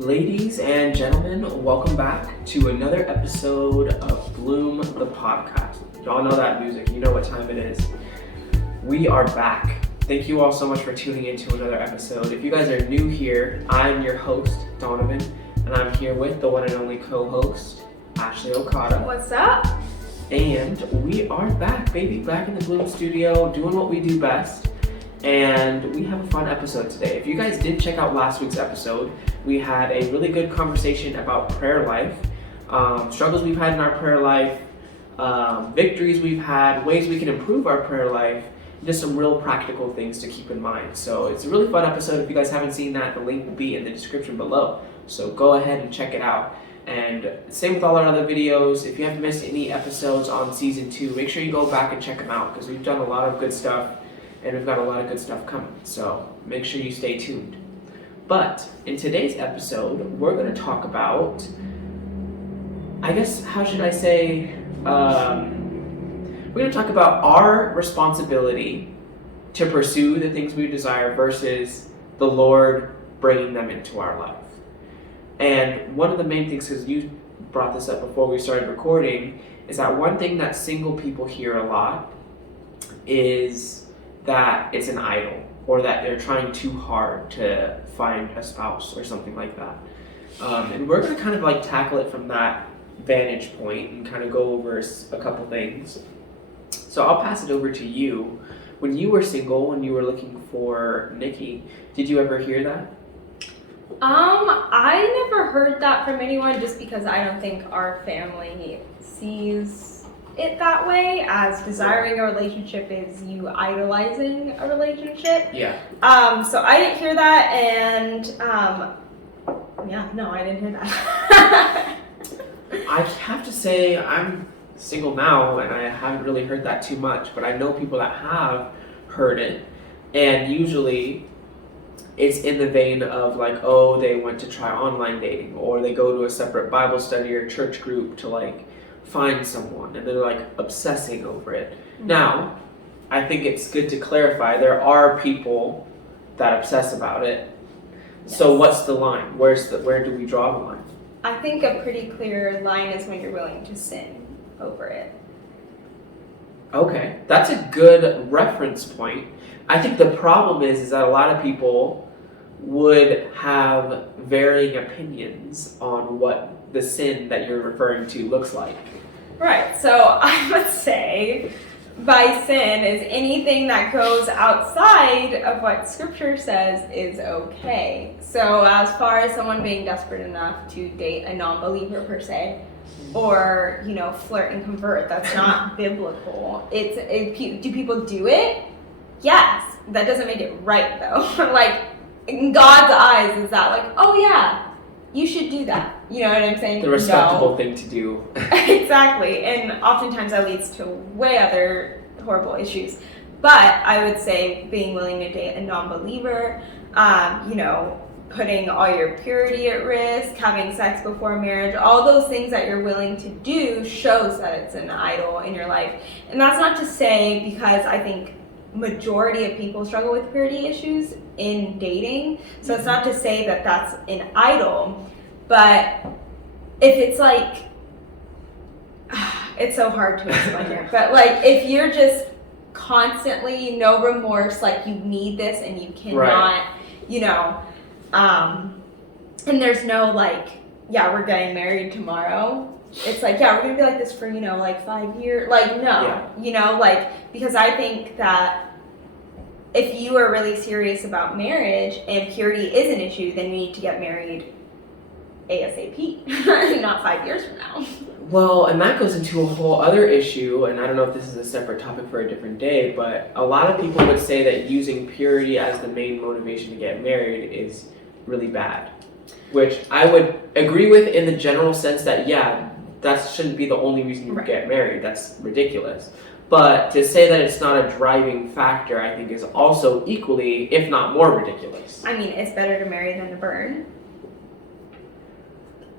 Ladies and gentlemen, welcome back to another episode of Bloom the Podcast. Y'all know that music, you know what time it is. We are back. Thank you all so much for tuning in to another episode. If you guys are new here, I'm your host, Donovan, and I'm here with the one and only co-host, Ashley Okada. What's up? And we are back, baby, back in the Bloom studio, doing what we do best. And we have a fun episode today. If you guys did check out last week's episode, we had a really good conversation about prayer life, struggles we've had in our prayer life, victories we've had, ways we can improve our prayer life, just some real practical things to keep in mind. So it's a really fun episode. If you guys haven't seen that, the link will be in the description below. So go ahead and check it out. And same with all our other videos. If you haven't missed any episodes on season 2, make sure you go back and check them out because we've done a lot of good stuff. And we've got a lot of good stuff coming, so make sure you stay tuned. But in today's episode, we're going to talk about, I guess, how should I say, we're going to talk about our responsibility to pursue the things we desire versus the Lord bringing them into our life. And one of the main things, because you brought this up before we started recording, is that one thing that single people hear a lot is that it's an idol, or that they're trying too hard to find a spouse or something like that. And we're going to kind of like tackle it from that vantage point and kind of go over a couple things. So I'll pass it over to you. When you were single, when you were looking for Nikki, did you ever hear that? I never heard that from anyone just because I don't think our family sees it that way, as desiring a relationship is you idolizing a relationship. Yeah. So I didn't hear that, and I didn't hear that. I have to say I'm single now, and I haven't really heard that too much, but I know people that have heard it, and usually it's in the vein of like, oh, they went to try online dating, or they go to a separate Bible study or church group to like find someone, and they're like obsessing over it. Mm-hmm. Now, I think it's good to clarify there are people that obsess about it. Yes. So what's the line? Where do we draw the line? I think a pretty clear line is when you're willing to sin over it. Okay, that's a good reference point. I think the problem is that a lot of people would have varying opinions on what the sin that you're referring to looks like. Right, so I would say by sin is anything that goes outside of what scripture says is okay. So as far as someone being desperate enough to date a non-believer per se, or, flirt and convert, that's not biblical. Do people do it? Yes. That doesn't make it right though. Like, in God's eyes, is that like, oh yeah, you should do that. You know what I'm saying? The respectable thing to do. Exactly. And oftentimes that leads to way other horrible issues. But I would say being willing to date a non-believer, putting all your purity at risk, having sex before marriage, all those things that you're willing to do shows that it's an idol in your life. And that's not to say, because I think majority of people struggle with purity issues in dating. So it's not to say that that's an idol. But if it's like, it's so hard to explain here, but like if you're just constantly no remorse, like you need this and you cannot, and there's no like, yeah, we're getting married tomorrow. It's like, yeah, we're going to be like this for, like 5 years. Like, no, yeah. Because I think that if you are really serious about marriage and purity is an issue, then you need to get married ASAP, not 5 years from now. Well, and that goes into a whole other issue, and I don't know if this is a separate topic for a different day, but a lot of people would say that using purity as the main motivation to get married is really bad, which I would agree with in the general sense that, yeah, that shouldn't be the only reason you get married. That's ridiculous. But to say that it's not a driving factor, I think is also equally, if not more, ridiculous. I mean, it's better to marry than to burn.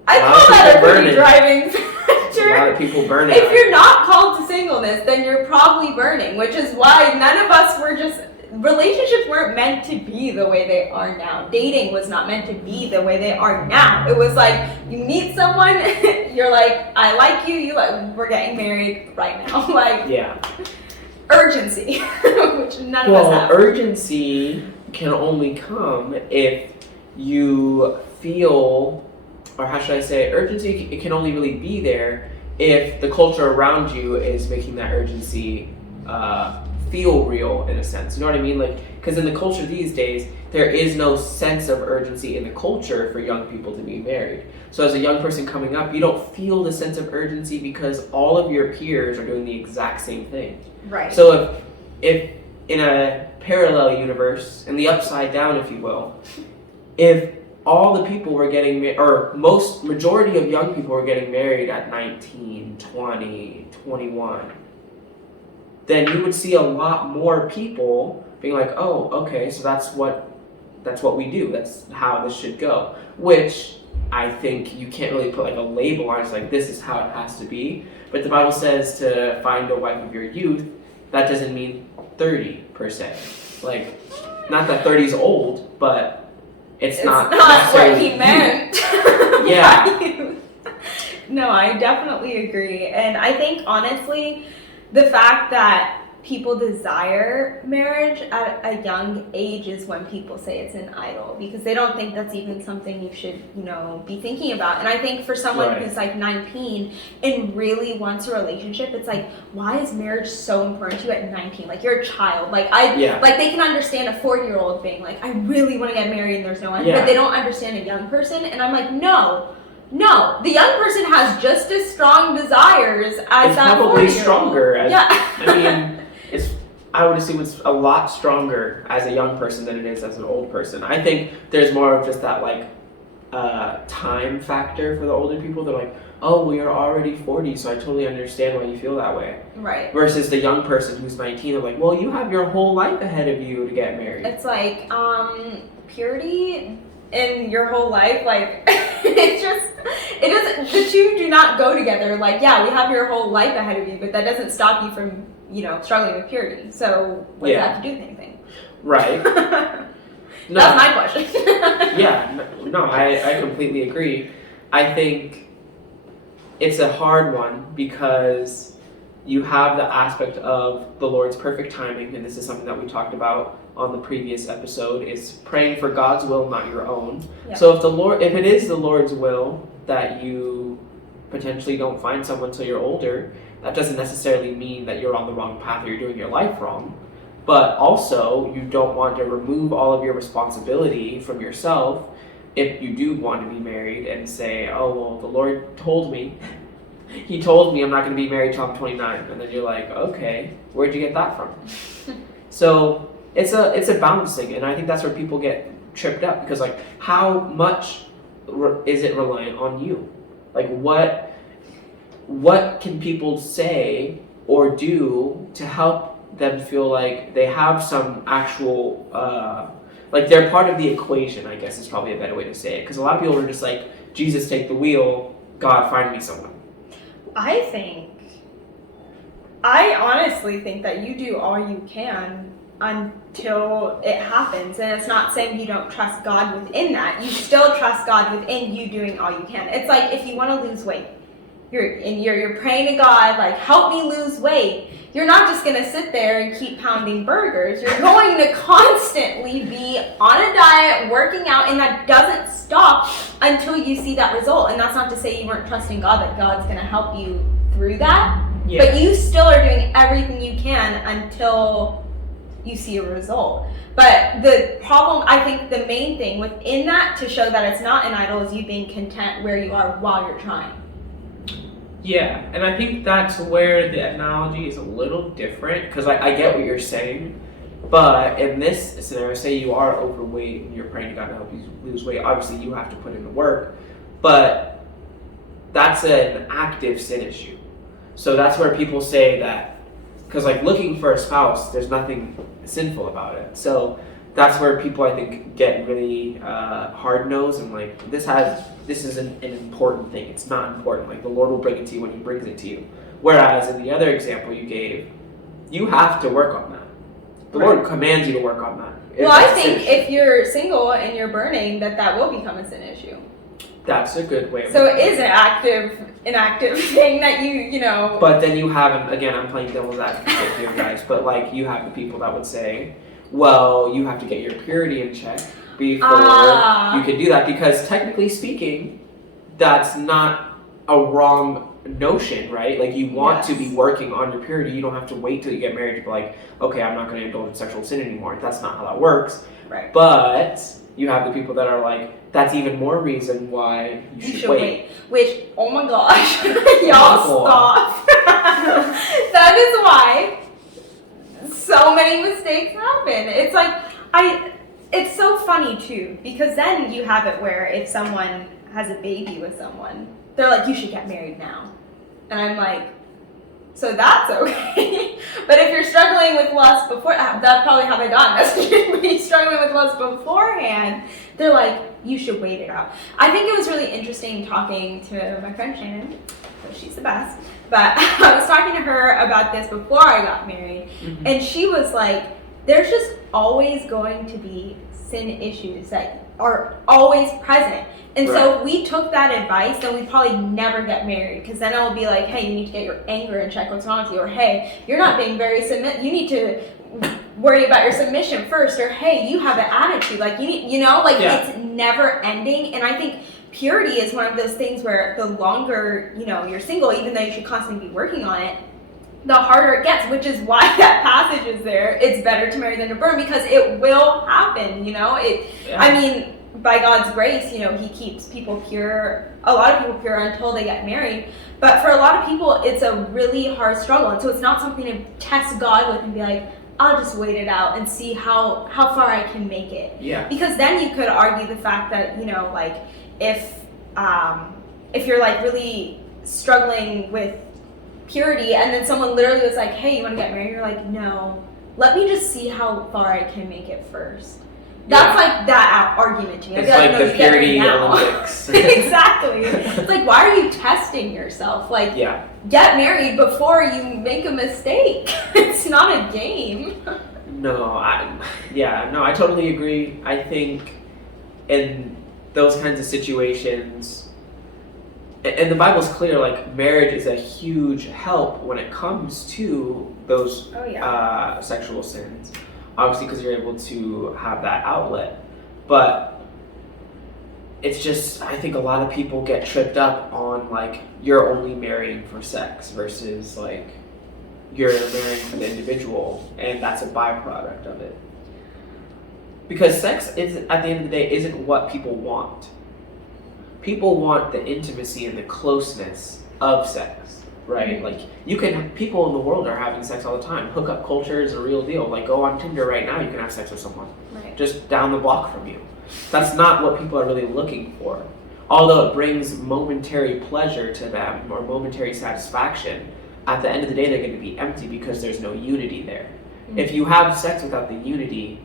I call that a pretty driving factor. A lot of people burn it. If you're not called to singleness, then you're probably burning, which is why none of us were just relationships weren't meant to be the way they are now. Dating was not meant to be the way they are now. It was like you meet someone, you're like, I like you, you like, we're getting married right now. Like, yeah. Urgency, which none of us have. Well, urgency can only come if you feel, or how should I say, urgency, it can only really be there if the culture around you is making that urgency feel real in a sense. You know what I mean? Like, because in the culture these days, there is no sense of urgency in the culture for young people to be married. So as a young person coming up, you don't feel the sense of urgency because all of your peers are doing the exact same thing. Right. So if in a parallel universe, in the upside down, if you will, if all the people were getting or majority of young people were getting married at 19, 20, 21, then you would see a lot more people being like, oh, okay, so that's what we do. That's how this should go. Which I think you can't really put like a label on it. It's like, this is how it has to be. But the Bible says to find a wife of your youth. That doesn't mean 30 per se. Like, not that 30 is old, but it's not what he meant. Yeah. No, I definitely agree. And I think, honestly, the fact that people desire marriage at a young age is when people say it's an idol, because they don't think that's even something you should, be thinking about. And I think for someone who's like 19 and really wants a relationship, it's like, why is marriage so important to you at 19? Like, you're a child. Like, like they can understand a 40-year-old being like, I really want to get married and there's no one, but they don't understand a young person. And I'm like, no, the young person has just as strong desires as that 40-year-old. It's probably stronger. I mean, I would assume it's a lot stronger as a young person than it is as an old person. I think there's more of just that like time factor for the older people. They're like, oh, well, you're already 40, so I totally understand why you feel that way. Right. Versus the young person who's 19, they're like, well, you have your whole life ahead of you to get married. It's like purity in your whole life, like it doesn't, the two do not go together. Like, yeah, we have your whole life ahead of you, but that doesn't stop you from struggling with purity. So what does that have to do with anything? Right. No. That's my question. Yeah, no, I completely agree. I think it's a hard one because you have the aspect of the Lord's perfect timing, and this is something that we talked about on the previous episode, is praying for God's will, not your own. Yeah. So if it is the Lord's will that you potentially don't find someone till you're older, that doesn't necessarily mean that you're on the wrong path or you're doing your life wrong. But also, you don't want to remove all of your responsibility from yourself if you do want to be married and say, oh, well, the Lord told me. He told me I'm not going to be married till I'm 29. And then you're like, okay, where'd you get that from? So it's a balancing, and I think that's where people get tripped up, because like, how much is it reliant on you? Like, what can people say or do to help them feel like they have some actual, like they're part of the equation, I guess is probably a better way to say it. Because a lot of people are just like, Jesus, take the wheel, God, find me someone. I honestly think that you do all you can until it happens. And it's not saying you don't trust God within that. You still trust God within you doing all you can. It's like if you want to lose weight, you're praying to God, like, help me lose weight. You're not just going to sit there and keep pounding burgers. You're going to constantly be on a diet, working out, and that doesn't stop until you see that result. And that's not to say you weren't trusting God, that God's going to help you through that. Yeah. But you still are doing everything you can until you see a result. But the problem, I think the main thing within that to show that it's not an idol is you being content where you are while you're trying. Yeah, and I think that's where the analogy is a little different, because I get what you're saying, but in this scenario, say you are overweight and you're praying to God to help you lose weight, obviously you have to put in the work, but that's an active sin issue. So that's where people say that, because like looking for a spouse, there's nothing sinful about it. So that's where people, I think, get really hard-nosed and like, this is an important thing. It's not important. Like, the Lord will bring it to you when He brings it to you. Whereas in the other example you gave, you have to work on that. The Lord commands you to work on that. Well, I think if you're single and you're burning, that will become a sin issue. That's a good way. So it is an active thing that you know. But then you have, again, I'm playing devil's advocate here, guys. But like, you have the people that would say, well, you have to get your purity in check before you can do that, because technically speaking, that's not a wrong notion, right? Like, you want to be working on your purity. You don't have to wait till you get married to be like, okay, I'm not going to indulge in sexual sin anymore. That's not how that works. Right. But you have the people that are like, that's even more reason why you should wait. Which, oh my gosh, y'all stop. That is why so many mistakes happen. It's like, it's so funny too, because then you have it where if someone has a baby with someone, they're like, you should get married now. And I'm like, so that's okay. But if you're struggling with lust before, that's probably how they got messaging. When you're struggling with lust beforehand, they're like, you should wait it out. I think it was really interesting talking to my friend Shannon, so she's the best. But I was talking to her about this before I got married, and she was like, there's just always going to be sin issues that are always present. And so if we took that advice, then we'd probably never get married, because then I'll be like, hey, you need to get your anger in check, what's wrong with you? Or hey, you're not being very you need to worry about your submission first. Or hey, you have an attitude. Like, it's never ending. And I think purity is one of those things where the longer, you're single, even though you should constantly be working on it, the harder it gets, which is why that passage is there. It's better to marry than to burn, because it will happen, I mean, by God's grace, he keeps people pure, a lot of people pure until they get married. But for a lot of people, it's a really hard struggle. And so it's not something to test God with and be like, I'll just wait it out and see how far I can make it. Yeah. Because then you could argue the fact that, if you're like really struggling with purity, and then someone literally was like, hey, you want to get married? You're like, no, let me just see how far I can make it first. That's like that argument to me. It's like the purity Olympics. Exactly. It's like, why are you testing yourself? Like, get married before you make a mistake. It's not a game. No, I totally agree. I think in those kinds of situations, and the Bible's clear, like, marriage is a huge help when it comes to those sexual sins. Obviously, because you're able to have that outlet. But it's just, I think a lot of people get tripped up on, like, you're only marrying for sex versus, like, you're marrying for the individual, and that's a byproduct of it. Because sex is, at the end of the day, isn't what people want. People want the intimacy and the closeness of sex, right? Like, people in the world are having sex all the time. Hookup culture is a real deal. Like, go on Tinder right now, you can have sex with someone. Right. Just down the block from you. That's not what people are really looking for. Although it brings momentary pleasure to them or momentary satisfaction, at the end of the day, they're going to be empty because there's no unity there. If you have sex without the unity,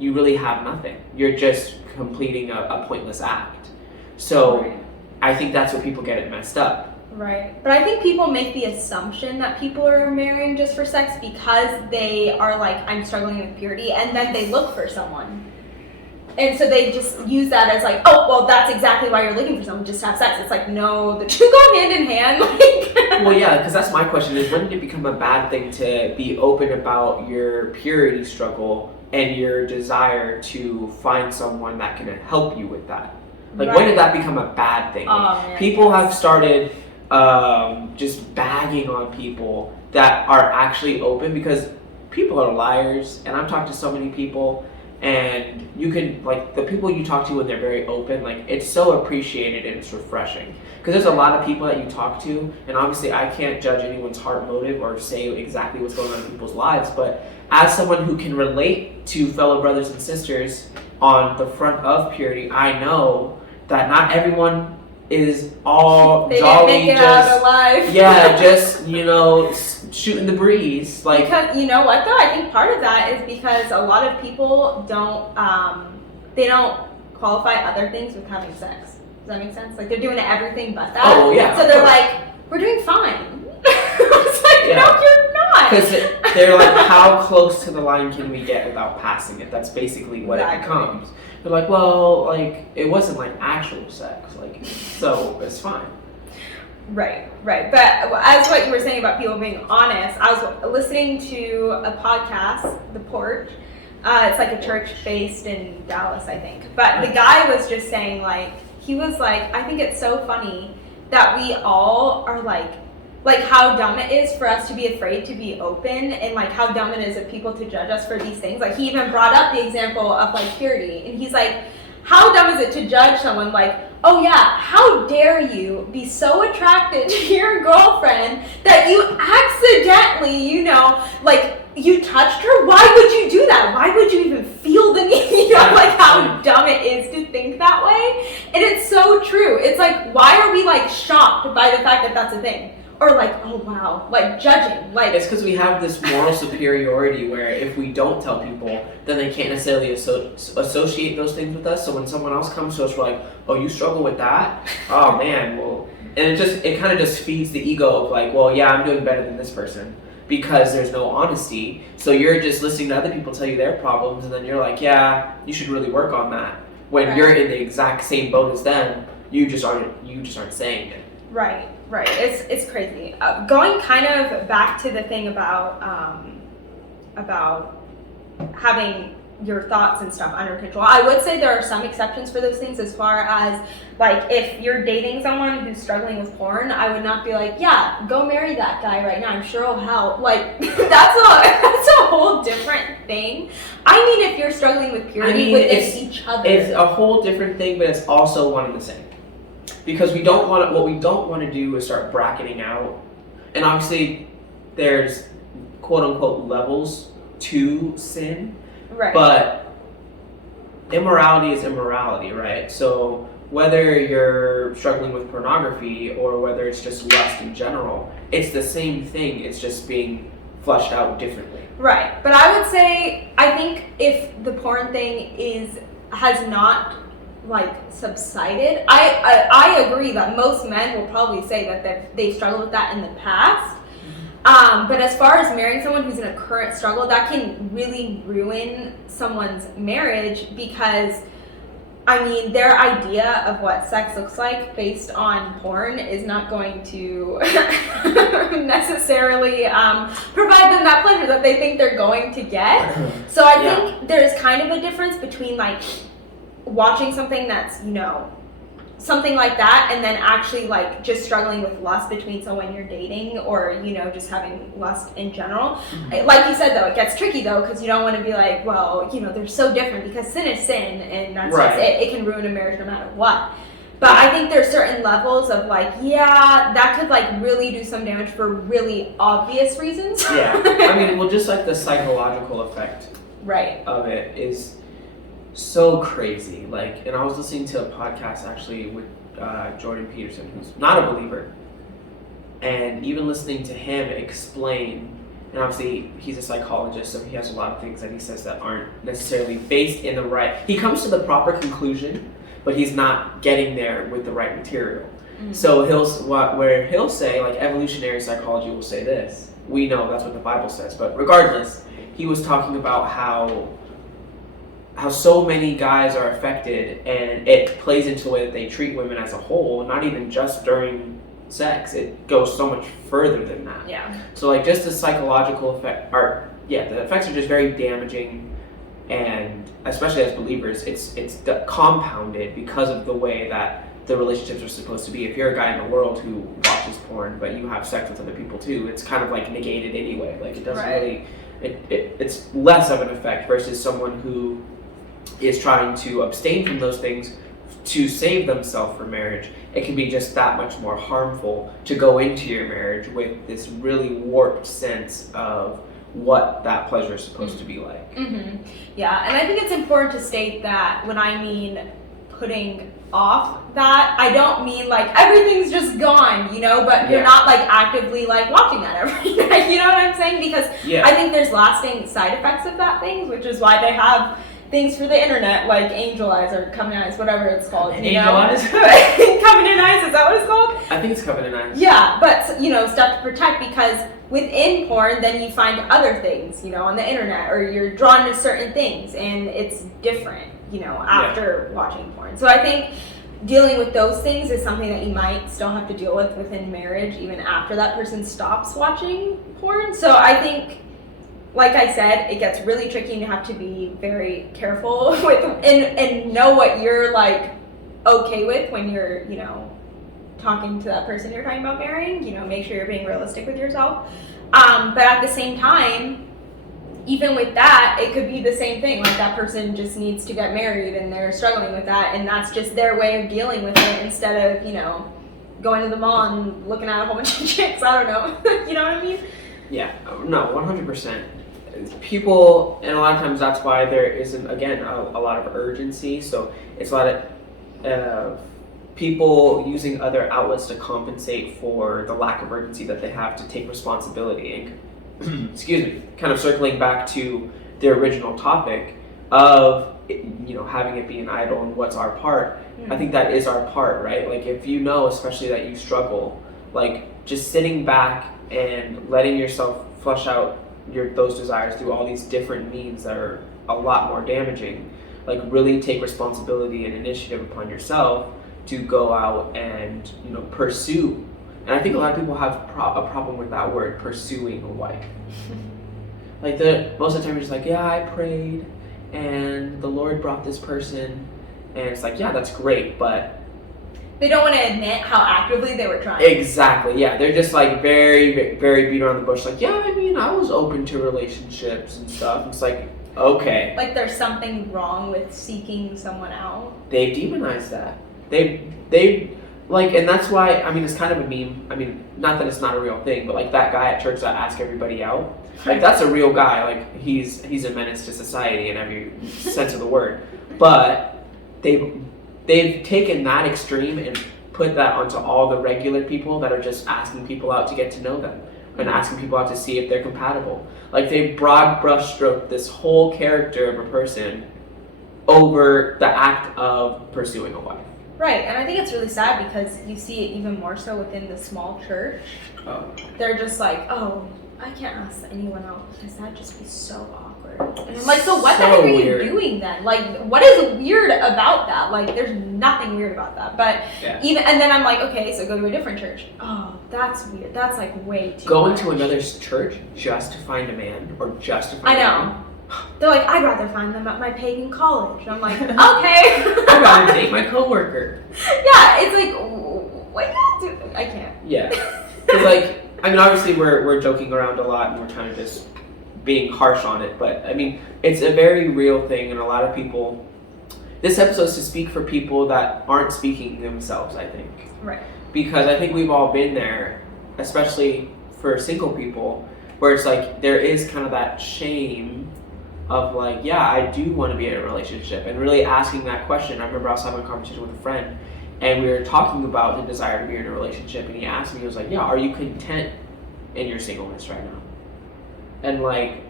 you really have nothing. You're just completing a pointless act. So I think that's where people get it messed up. Right. But I think people make the assumption that people are marrying just for sex because they are like, I'm struggling with purity, and then they look for someone. And so they just use that as like, oh, well, that's exactly why you're looking for someone, just to have sex. It's like, no, the two go hand in hand. Well, yeah, because that's my question is, when did it become a bad thing to be open about your purity struggle and your desire to find someone that can help you with that? Like, when did that become a bad thing? Like, people have started just bagging on people that are actually open, because people are liars, and I've talked to so many people, and you can, like, the people you talk to when they're very open, like, it's so appreciated and it's refreshing. Because there's a lot of people that you talk to, and obviously I can't judge anyone's heart motive or say exactly what's going on in people's lives, but as someone who can relate to fellow brothers and sisters on the front of purity, I know that not everyone is all they jolly, didn't make it out alive. Yeah, just, shooting the breeze. Like, because, you know what though? I think part of that is because a lot of people don't qualify other things with having sex. Does that make sense? Like, they're doing everything but that. Oh, yeah. So they're like, we're doing fine. It's like, no, you're not. Because they're like, how close to the line can we get without passing it? That's basically what it becomes. They're like, well, like, it wasn't like actual sex, like, so it's fine. Right. But as what you were saying about people being honest, I was listening to a podcast, The Porch. It's like a church based in Dallas, I think. But the guy was just saying, like, he was like, I think it's so funny that we all are like how dumb it is for us to be afraid to be open, and like how dumb it is of people to judge us for these things. Like, he even brought up the example of like purity, and he's like, how dumb is it to judge someone like, oh yeah, how dare you be so attracted to your girlfriend that you accidentally, you know, like, you touched her? Why would you do that? Why would you even feel the need? You know, like, how dumb it is to think that way. And it's so true. It's like, why are we like shocked by the fact that that's a thing? Or like, oh wow, like judging. Like, it's because we have this moral superiority where if we don't tell people, then they can't necessarily associate those things with us. So when someone else comes to us, we're like, oh, you struggle with that? Oh man, well, and it kind of just feeds the ego of like, well, yeah, I'm doing better than this person, because there's no honesty. So you're just listening to other people tell you their problems, and then you're like, yeah, you should really work on that. When you're in the exact same boat as them, you just aren't saying it. Right. It's crazy. Going kind of back to the thing about having your thoughts and stuff under control. I would say there are some exceptions for those things, as far as like if you're dating someone who's struggling with porn, I would not be like, yeah, go marry that guy right now, I'm sure he'll help. Like, that's a whole different thing. I mean, if you're struggling with purity within each other. It's a whole different thing, but it's also one and the same. Because what we don't want to do is start bracketing out. And obviously there's quote unquote levels to sin. Right. But immorality is immorality, right? So whether you're struggling with pornography or whether it's just lust in general, it's the same thing. It's just being fleshed out differently. Right. But I would say, I think if the porn thing has not like subsided, I agree that most men will probably say that they've struggled with that in the past. But as far as marrying someone who's in a current struggle, that can really ruin someone's marriage, because I mean, their idea of what sex looks like based on porn is not going to necessarily provide them that pleasure that they think they're going to get. So I think there's kind of a difference between like watching something that's, you know, something like that, and then actually like just struggling with lust between someone you're dating, or, you know, just having lust in general. Like you said, though, it gets tricky though, because you don't want to be like, well, you know, they're so different, because sin is sin, and that's just it can ruin a marriage no matter what. But I think there's certain levels of like, yeah, that could like really do some damage for really obvious reasons. I mean, well, just like the psychological effect of it is so crazy. Like, and I was listening to a podcast actually with Jordan Peterson, who's not a believer, and even listening to him explain, and obviously he's a psychologist, so he has a lot of things that he says that aren't necessarily based in the right, he comes to the proper conclusion, but he's not getting there with the right material. So he'll say, like, evolutionary psychology will say this, we know that's what the Bible says, but regardless, he was talking about how so many guys are affected, and it plays into the way that they treat women as a whole, not even just during sex. It goes so much further than that. So like just the psychological effect, the effects are just very damaging, and especially as believers, it's compounded because of the way that the relationships are supposed to be. If you're a guy in the world who watches porn, but you have sex with other people too, it's kind of like negated anyway. Like it doesn't really, it's less of an effect versus someone who is trying to abstain from those things to save themselves for marriage. It can be just that much more harmful to go into your marriage with this really warped sense of what that pleasure is supposed to be like. Yeah, and I think it's important to state that when I mean putting off that, I don't mean like everything's just gone, you know, but you're not like actively like watching that every night, you know what I'm saying? Because I think there's lasting side effects of that thing, which is why they have things for the internet like angel eyes or covenant eyes, whatever it's called. Angel eyes? Covenant eyes, is that what it's called? I think it's covenant eyes. Yeah, but you know, stuff to protect, because within porn, then you find other things, on the internet, or you're drawn to certain things, and it's different, after watching porn. So I think dealing with those things is something that you might still have to deal with within marriage, even after that person stops watching porn. So I think, like I said, it gets really tricky, and you have to be very careful with and know what you're like okay with when you're, talking to that person you're talking about marrying. Make sure you're being realistic with yourself. But at the same time, even with that, it could be the same thing. Like, that person just needs to get married and they're struggling with that, and that's just their way of dealing with it, instead of, going to the mall and looking at a whole bunch of chicks. I don't know. You know what I mean? Yeah, no, 100%. People, and a lot of times that's why there isn't, again, a lot of urgency. So it's a lot of people using other outlets to compensate for the lack of urgency that they have to take responsibility. And excuse me, kind of circling back to the original topic of, having it be an idol and what's our part. I think that is our part, right? Like, if especially that you struggle, like, just sitting back and letting yourself flush out those desires through all these different means that are a lot more damaging, like, really take responsibility and initiative upon yourself to go out and pursue. And I think a lot of people have a problem with that word, pursuing a wife. Like, most of the time you're just like, yeah, I prayed and the Lord brought this person, and it's like, yeah, that's great, but they don't want to admit how actively they were trying. Exactly, yeah. They're just like very, very beat around the bush. Like, yeah, I was open to relationships and stuff. It's like, okay. Like, there's something wrong with seeking someone out. They've demonized that. They like, and that's why, it's kind of a meme. Not that it's not a real thing, but like that guy at church that asked everybody out. Like, that's a real guy. Like, he's a menace to society in every sense of the word. But they've taken that extreme and put that onto all the regular people that are just asking people out to get to know them and asking people out to see if they're compatible. Like, they broad brushstroke this whole character of a person over the act of pursuing a wife. Right, and I think it's really sad because you see it even more so within the small church. Oh. They're just like, oh, I can't ask anyone out because that'd just be so awkward. And I'm like, so what the heck are you doing then? Like, what is weird about that? Like, there's nothing weird about that. But and then I'm like, okay, so go to a different church. Oh, that's weird. That's like way too Going much. to another church just to find a man or just to find a man? They're like, I'd rather find them at my pagan college. And I'm like, okay. I'd rather date my coworker. Yeah, it's like, what do you do? I can't. Yeah. Because, like, obviously we're joking around a lot and we're kind of just being harsh on it, but it's a very real thing, and a lot of people, this episode is to speak for people that aren't speaking themselves, I think. Right. Because I think we've all been there, especially for single people, where it's like there is kind of that shame of like, yeah, I do want to be in a relationship, and really asking that question. I remember I was having a conversation with a friend, and we were talking about the desire to be in a relationship, and he asked me, he was like, yeah, are you content in your singleness right now? And like,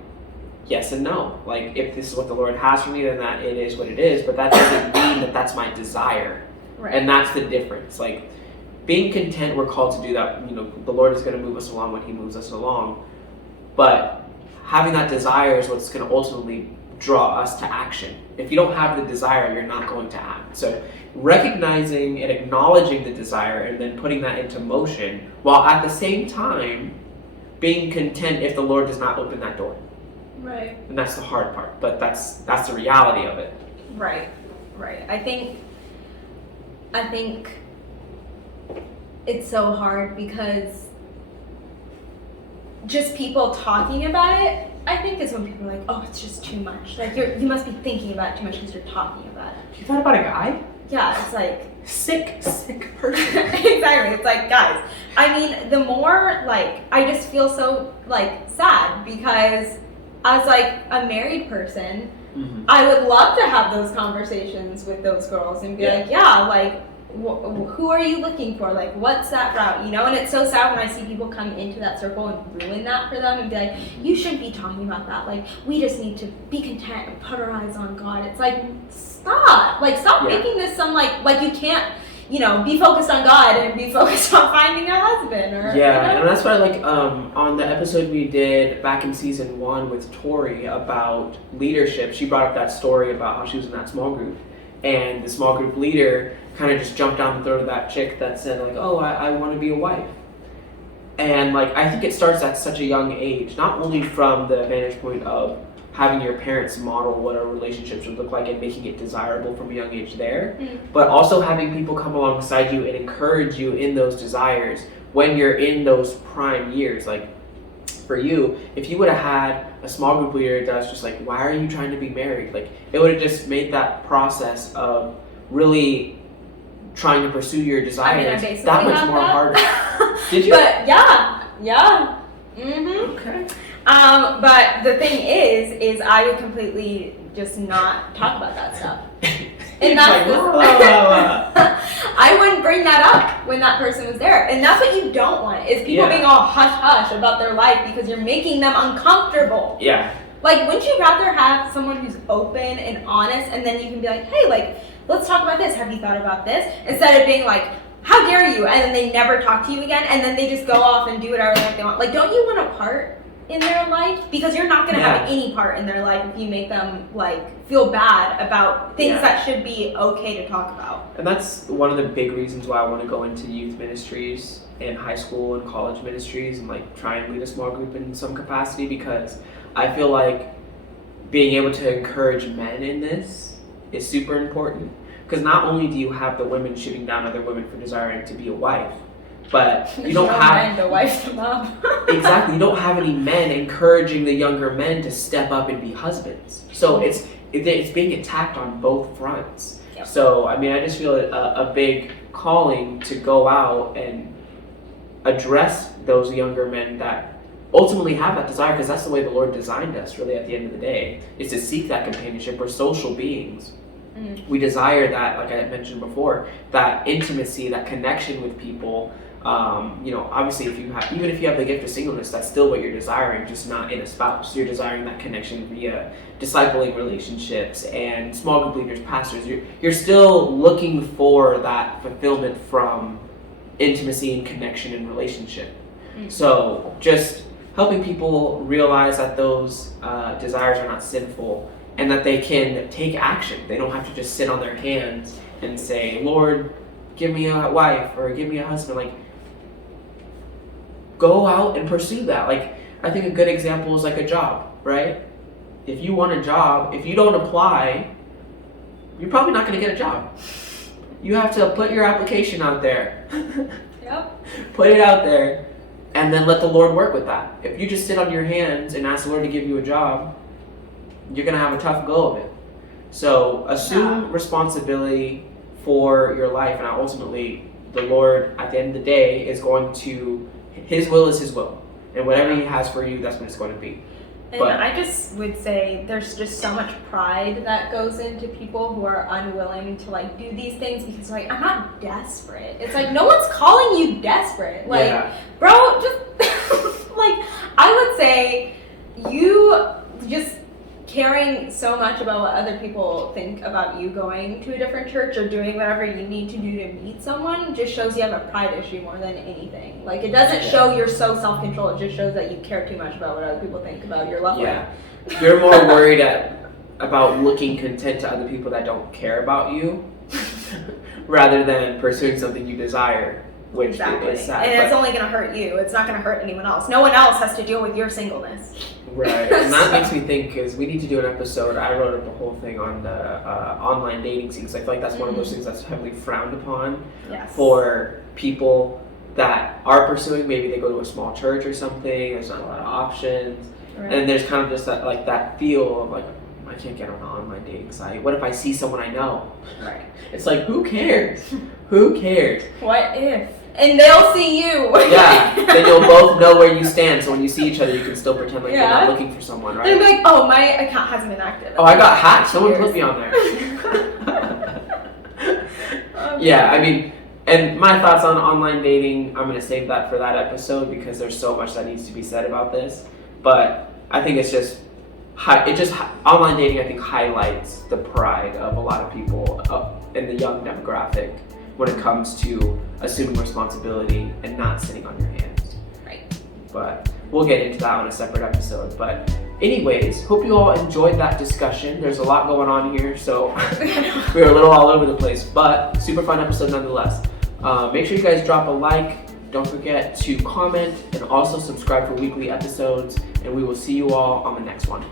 yes and no. Like, if this is what the Lord has for me, then that it is what it is, but that doesn't mean that that's my desire. Right. And that's the difference. Like, being content, we're called to do that. The Lord is going to move us along when he moves us along, but having that desire is what's going to ultimately draw us to action. If you don't have the desire, you're not going to act. So recognizing and acknowledging the desire and then putting that into motion, while at the same time being content if the Lord does not open that door. Right. And that's the hard part, but that's the reality of it. Right. I think it's so hard because just people talking about it, I think, is when people are like, oh, it's just too much. Like, you must be thinking about it too much because you're talking about it. You thought about a guy? Yeah, it's like... Sick person. Exactly. It's like, guys, the more, like, I just feel so, like, sad because as, like, a married person, I would love to have those conversations with those girls and be like, yeah, like, who are you looking for? Like, what's that route? And it's so sad when I see people come into that circle and ruin that for them and be like, you shouldn't be talking about that. Like, we just need to be content and put our eyes on God. It's like, stop. Like, stop making this some, like you can't, be focused on God and be focused on finding a husband. Or and that's why, like, on the episode we did back in season 1 with Tori about leadership, she brought up that story about how she was in that small group, and the small group leader kind of just jumped down the throat of that chick that said, like, oh, I want to be a wife. And, like, I think it starts at such a young age, not only from the vantage point of having your parents model what a relationship should look like and making it desirable from a young age there, but also having people come alongside you and encourage you in those desires when you're in those prime years. Like, for you, if you would have had a small group leader that's just like, why are you trying to be married? Like, it would have just made that process of really trying to pursue your desires that much more harder. Did you? But yeah. Okay. But the thing is I would completely just not talk about that stuff. And that's I wouldn't bring that up when that person was there. And that's what you don't want, is people being all hush-hush about their life because you're making them uncomfortable. Yeah. Like, wouldn't you rather have someone who's open and honest, and then you can be like, hey, like, let's talk about this. Have you thought about this? Instead of being like, how dare you? And then they never talk to you again, and then they just go off and do whatever they want. Like, don't you want a part in their life? Because you're not going to have any part in their life if you make them, like, feel bad about things that should be okay to talk about. And that's one of the big reasons why I want to go into youth ministries and high school and college ministries and, like, try and lead a small group in some capacity, because I feel like being able to encourage men in this is super important. Because not only do you have the women shooting down other women for desiring to be a wife, but you don't have men to wife them up. Exactly, you don't have any men encouraging the younger men to step up and be husbands. So it's being attacked on both fronts. Yep. So I mean, I just feel a big calling to go out and address those younger men that ultimately have that desire, because that's the way the Lord designed us, really, at the end of the day, is to seek that companionship. We're social beings. We desire that, like I mentioned before, that intimacy, that connection with people. Obviously, even if you have the gift of singleness, that's still what you're desiring, just not in a spouse. You're desiring that connection via discipling relationships and small group leaders, pastors. You're still looking for that fulfillment from intimacy and connection and relationship. So just helping people realize that those desires are not sinful, and that they can take action. They don't have to just sit on their hands and say, Lord, give me a wife or give me a husband. Like, go out and pursue that. Like, I think a good example is like a job, right? If you want a job, if you don't apply, you're probably not going to get a job. You have to put your application out there. Yep. Put it out there, and then let the Lord work with that. If you just sit on your hands and ask the Lord to give you a job, you're going to have a tough go of it. So assume responsibility for your life, and ultimately the Lord, at the end of the day, is going to, His will is His will, and whatever He has for you, that's what it's going to be. And I just would say there's just so much pride that goes into people who are unwilling to, like, do these things because, like, I'm not desperate. It's like, no one's calling you desperate. Like, bro, just like, I would say you just caring so much about what other people think about you going to a different church or doing whatever you need to do to meet someone just shows you have a pride issue more than anything. Like, it doesn't show you're so self-controlled. It just shows that you care too much about what other people think about your love life. You're more worried about looking content to other people that don't care about you rather than pursuing something you desire, which is sad. And it's only going to hurt you. It's not going to hurt anyone else. No one else has to deal with your singleness. Right, and that makes me think, because we need to do an episode. I wrote up a whole thing on the online dating scene, because I feel like that's one of those things that's heavily frowned upon for people that are pursuing. Maybe they go to a small church or something, there's not a lot of options, and there's kind of just that feel of like, I can't get on an online dating site. What if I see someone I know? Right. It's like, who cares? Who cares? What if? And they'll see you. Then you'll both know where you stand, so when you see each other, you can still pretend like you're not looking for someone, right? They'll be like, oh, my account hasn't been active. Oh, I got hacked. Someone put me on there. I mean, and my thoughts on online dating, I'm going to save that for that episode, because there's so much that needs to be said about this. But I think online dating, I think, highlights the pride of a lot of people in the young demographic, when it comes to assuming responsibility and not sitting on your hands. Right. But we'll get into that on a separate episode. But anyways, hope you all enjoyed that discussion. There's a lot going on here, so we were a little all over the place, but super fun episode nonetheless. Make sure you guys drop a like. Don't forget to comment and also subscribe for weekly episodes, and we will see you all on the next one.